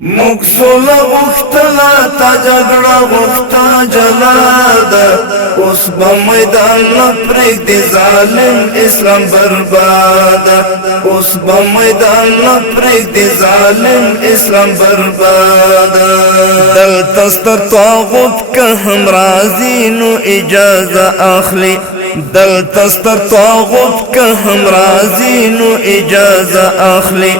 مکسول غختلا تا جگڑا غختا جلادا اس با میدان نپریک دی ظالم اسلام بربادا اس با میدان نپریک دی ظالم اسلام بربادا دل تستر طاغوت که هم رازی نو اجازه اخلی دل تستر طاغوت که هم رازی نو اجازه اخلی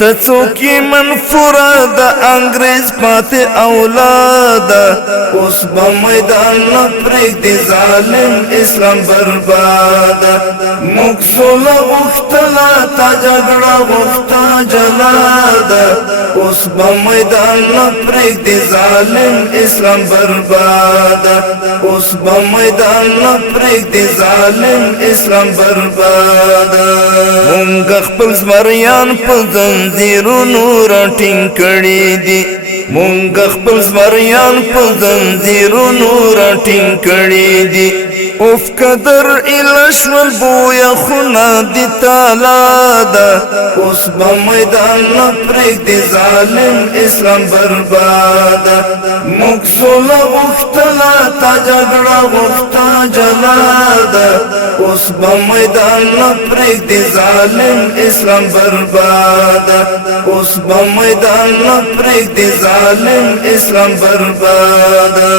تڅوکی منفوره د انګريز پاتې اولاده اوس به میدان نپریک دی ظالم اسلام برباده موږ سوله غوښتله تا جګړه غوښته جلاده اوس به میدان نپریک دی ظالم اسلام برباده اوس به میدان نپریک دی ظالم اسلام برباده مونږ خپل زمریان په زنځیرونو راټینګ کړي دي مونږ خپل زمریان په زنځیرونو راټینګ کړي دي اوف قدر الاشول بویا خونه دي تالا ده اوس به میدان نپریک دی ظالم اسلام برباده موږ سوله غوښتله تا جګړه غوښته جلاده اوس به میدان نپریک دی ظالم اسلام برباده اوس به میدان نپریک دی ظالم اسلام برباده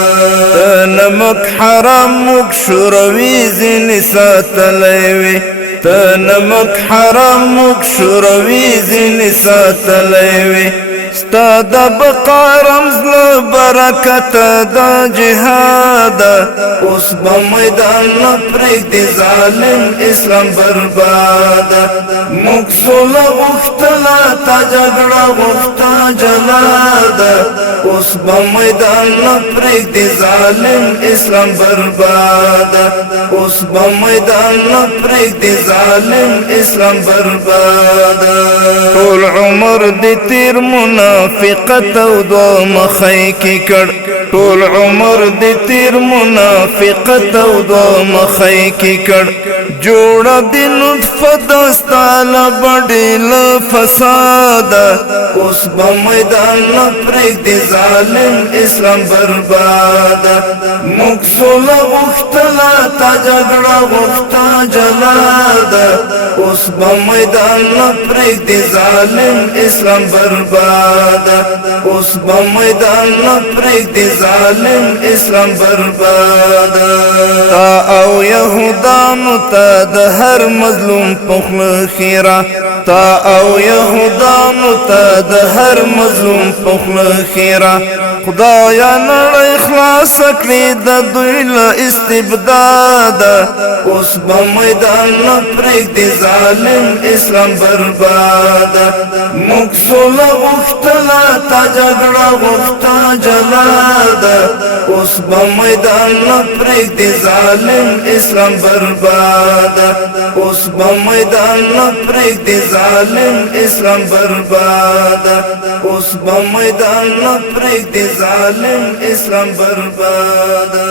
نمک حرام موږ شوروي ځینې ساتلی وي ته نمک حرام موږ شوروي ځینې ساتلی وي ستا د بقا رمز له برکته د جهاده اوس به میدان نپریک دی ظالم اسلام برباده موږ سوله غوښتله تا جګړه غوښته جلاده اوس به میدان نپریک دی ظالم اسلام برباده اوس به میدان نپریک دی ظالم اسلام برباده ټول عمر دی تیر منافقت او دو مخی کی کړ ټول عمر دی تیر منافقت او دو مخی کی کړ جوړه دی نطفه دستاله بډې له فساده اوس به میدان نپریک دی ظالم اسلام برباده موږ سوله غوښتله تا جګړه غوښته جلاده اوس به میدان نپریک دی ظالم اسلام برباده اوس به میدان نپریک دی ظالم اسلام برباده تا او یهودانو ته د هر مظلوم پخله خیره تا او یهودانو ته د هر مظلوم پخله خیره خدایا نړۍ خلاص کړي د دوی له استبداده اوس به میدان نپریک دی ظالم اسلام برباده موږ سوله غوښتله تا جګړه غوښته جلاده اوس به میدان نپریک دی ظالم اسلام برباده اوس به میدان نپریک دی ظالم اسلام برباده اوس به میدان نپریک دی ظالم اسلام برباده